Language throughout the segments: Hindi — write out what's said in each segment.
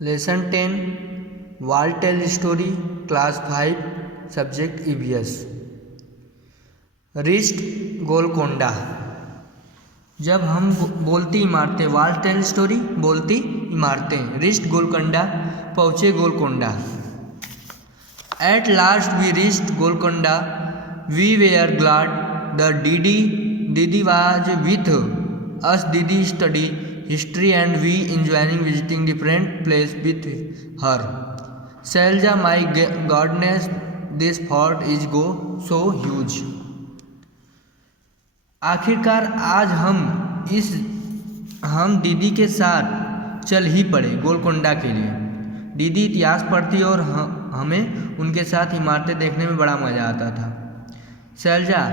Lesson 10 wall tell story class 5 subject EVS. Reached Golconda. जब हम बोलती इमारतें, वाल टेल स्टोरी बोलती इमारतें, रिस्ट गोलकोंडा पहुँचे Golconda. At last we reached Golconda we were glad the didi was with us. Didi study history and we enjoying visiting different place with her. Selja, my goodness, this fort is go so huge. आखिरकार आज हम दीदी के साथ चल ही पड़े गोलकोंडा के लिए। दीदी इतिहास पढ़ती और हमें उनके साथ इमारतें देखने में बड़ा मज़ा आता था। शैलजा,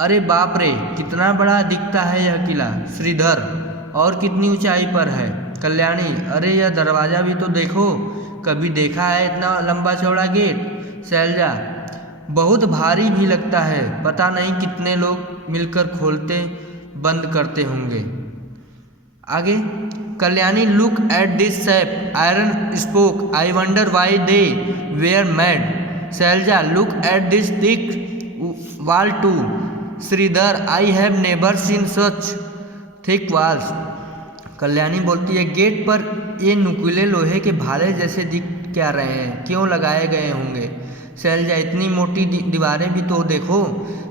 अरे बाप रे, कितना बड़ा दिखता है यह किला। श्रीधर, और कितनी ऊंचाई पर है। कल्याणी, अरे यह दरवाज़ा भी तो देखो, कभी देखा है इतना लंबा चौड़ा गेट। शैलजा, बहुत भारी भी लगता है, पता नहीं कितने लोग मिलकर खोलते बंद करते होंगे। आगे Kalyani, look at this shape iron spoke, I wonder why they were made. Shailaja, look at this thick wall too. Sridhar, I have never seen such thick walls. Kalyani बोलती है, गेट पर ये नुकीले लोहे के भाले जैसे दिख क्या रहे हैं, क्यों लगाए गए होंगे। शैलजा, इतनी मोटी दीवारें भी तो देखो।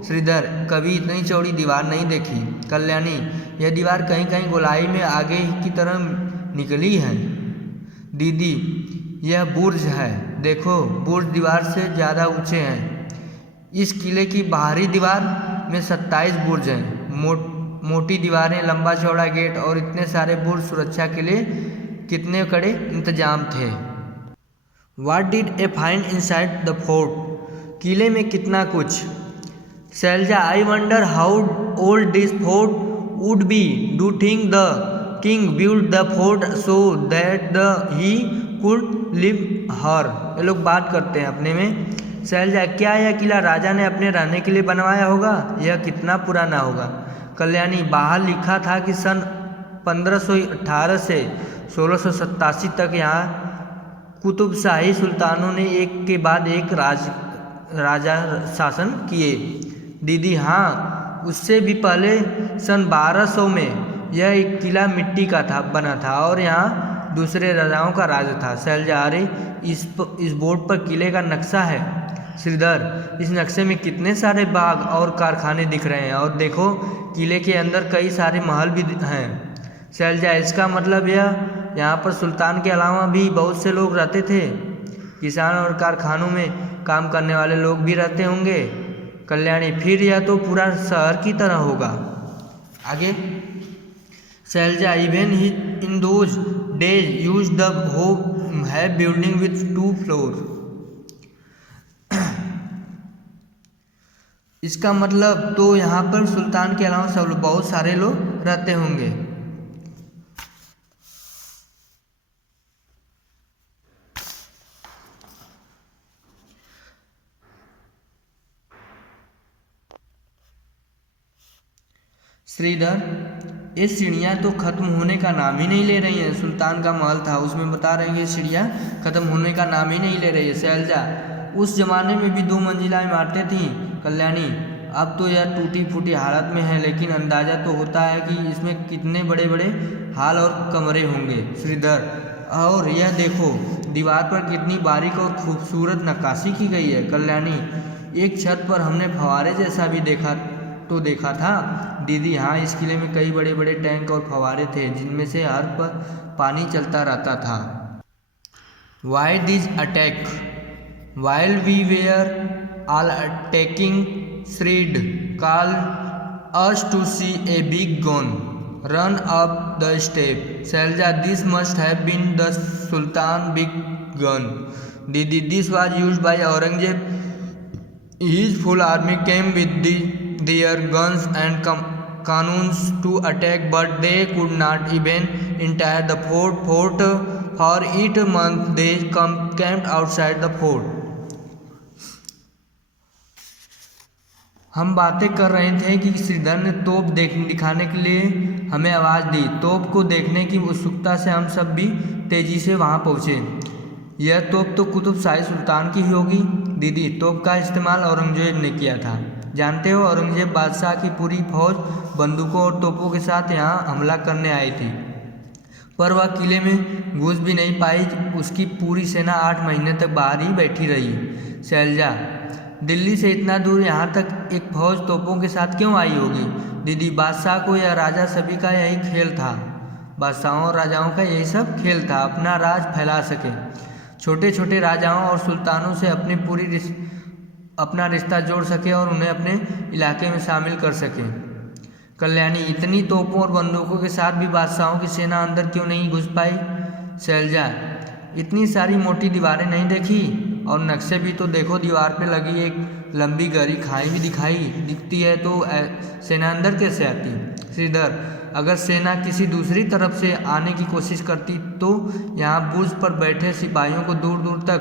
श्रीधर, कभी इतनी चौड़ी दीवार नहीं देखी। कल्याणी, यह दीवार कहीं कहीं गोलाई में आगे की तरह निकली है। दीदी, यह बुर्ज है, देखो बुर्ज दीवार से ज़्यादा ऊंचे हैं। इस किले की बाहरी दीवार में 27 बुर्ज हैं। मोटी दीवारें, लंबा चौड़ा गेट और इतने सारे बुर्ज, सुरक्षा के लिए कितने कड़े इंतजाम थे। What did I find inside the fort? किले में कितना कुछ। Selja, I wonder how old this fort would be. Do you think the king built the fort so that he could live here? ये लोग बात करते हैं अपने में। शैलजा, क्या यह किला राजा ने अपने रहने के लिए बनवाया होगा? यह कितना पुराना होगा। कल्याणी, बाहर लिखा था कि सन 1518 से 1687 तक यहाँ कुतुबशाही सुल्तानों ने एक के बाद एक राजा शासन किए। दीदी, हाँ, उससे भी पहले सन 1200 में यह एक किला मिट्टी का बना था और यहाँ दूसरे राजाओं का राज था। शैलजा, अरे इस बोर्ड पर किले का नक्शा है। श्रीधर, इस नक्शे में कितने सारे बाग और कारखाने दिख रहे हैं, और देखो किले के अंदर कई सारे महल भी हैं। शैलजा, इसका मतलब यहाँ पर सुल्तान के अलावा भी बहुत से लोग रहते थे। किसान और कारखानों में काम करने वाले लोग भी रहते होंगे। कल्याणी, फिर यह तो पूरा शहर की तरह होगा। आगे Shailaja, even he in those days use the home है बिल्डिंग विथ 2 फ्लोर। इसका मतलब तो यहाँ पर सुल्तान के अलावा सब बहुत सारे लोग रहते होंगे। श्रीधर, ये सीढ़ियाँ तो खत्म होने का नाम ही नहीं ले रही हैं। सुल्तान का महल था, उसमें बता रहे हैं सीढ़ियाँ खत्म होने का नाम ही नहीं ले रही है। शैलजा, उस जमाने में भी 2 मंजिला इमारतें थीं। कल्याणी, अब तो यह टूटी फूटी हालत में है, लेकिन अंदाज़ा तो होता है कि इसमें कितने बड़े बड़े हाल और कमरे होंगे। श्रीधर, और यह देखो दीवार पर कितनी बारीक और खूबसूरत नक्काशी की गई है। कल्याणी, एक छत पर हमने फव्वारे जैसा भी देखा था। दीदी, हाँ, इस किले में कई बड़े बड़े टैंक और फव्वारे थे, जिनमें से हर पर पानी चलता रहता था। Why this attack? While we were all attacking, Shrid called us to see a big gun run up the step. Shailaja, this must have been the Sultan big gun. Didi, this was used by Aurangzeb. His full army came with their guns and cannons to attack, but they could not even enter the fort. For 8 months they camped outside the fort. हम बातें कर रहे थे कि श्रीधर ने तोप दिखाने के लिए हमें आवाज़ दी। तोप को देखने की उत्सुकता से हम सब भी तेजी से वहां पहुंचे। यह तोप तो कुतुब शाही सुल्तान की ही होगी। दीदी, तोप का इस्तेमाल औरंगजेब ने किया था। जानते हो, औरंगजेब बादशाह की पूरी फौज बंदूकों और तोपों के साथ यहाँ हमला करने आई थी, पर वह किले में घुस भी नहीं पाई। उसकी पूरी सेना 8 महीने तक बाहर ही बैठी रही। शैलजा, दिल्ली से इतना दूर यहाँ तक एक फौज तोपों के साथ क्यों आई होगी? दीदी, बादशाह को या राजा सभी का यही खेल था। बादशाहों और राजाओं का यही सब खेल था, अपना राज फैला सके, छोटे छोटे राजाओं और सुल्तानों से अपना रिश्ता जोड़ सके और उन्हें अपने इलाके में शामिल कर सके। कल्याणी, इतनी तोपों और बंदूकों के साथ भी बादशाहों की सेना अंदर क्यों नहीं घुस पाई? शैलजा, इतनी सारी मोटी दीवारें नहीं देखी, और नक्शे भी तो देखो। दीवार पे लगी एक लंबी गहरी खाई भी दिखती है, तो सेना अंदर कैसे आती? श्रीधर, अगर सेना किसी दूसरी तरफ से आने की कोशिश करती तो यहाँ बुर्ज पर बैठे सिपाहियों को दूर दूर तक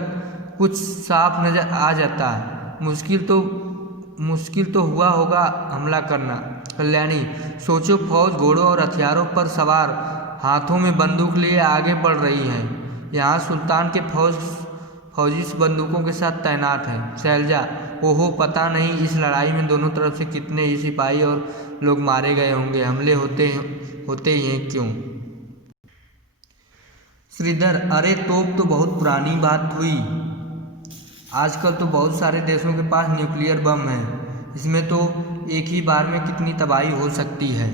कुछ साफ नजर आ जाता। मुश्किल तो हुआ होगा हमला करना। कल्याणी, सोचो, फौज घोड़ों और हथियारों पर सवार, हाथों में बंदूक लिए आगे बढ़ रही है। यहाँ सुल्तान के फौजी बंदूकों के साथ तैनात हैं। शैलजा, ओहो, पता नहीं इस लड़ाई में दोनों तरफ से कितने ही सिपाही और लोग मारे गए होंगे। हमले होते ही हैं क्यों? श्रीधर, अरे तोप तो बहुत पुरानी बात हुई। आजकल तो बहुत सारे देशों के पास न्यूक्लियर बम है। इसमें तो एक ही बार में कितनी तबाही हो सकती है।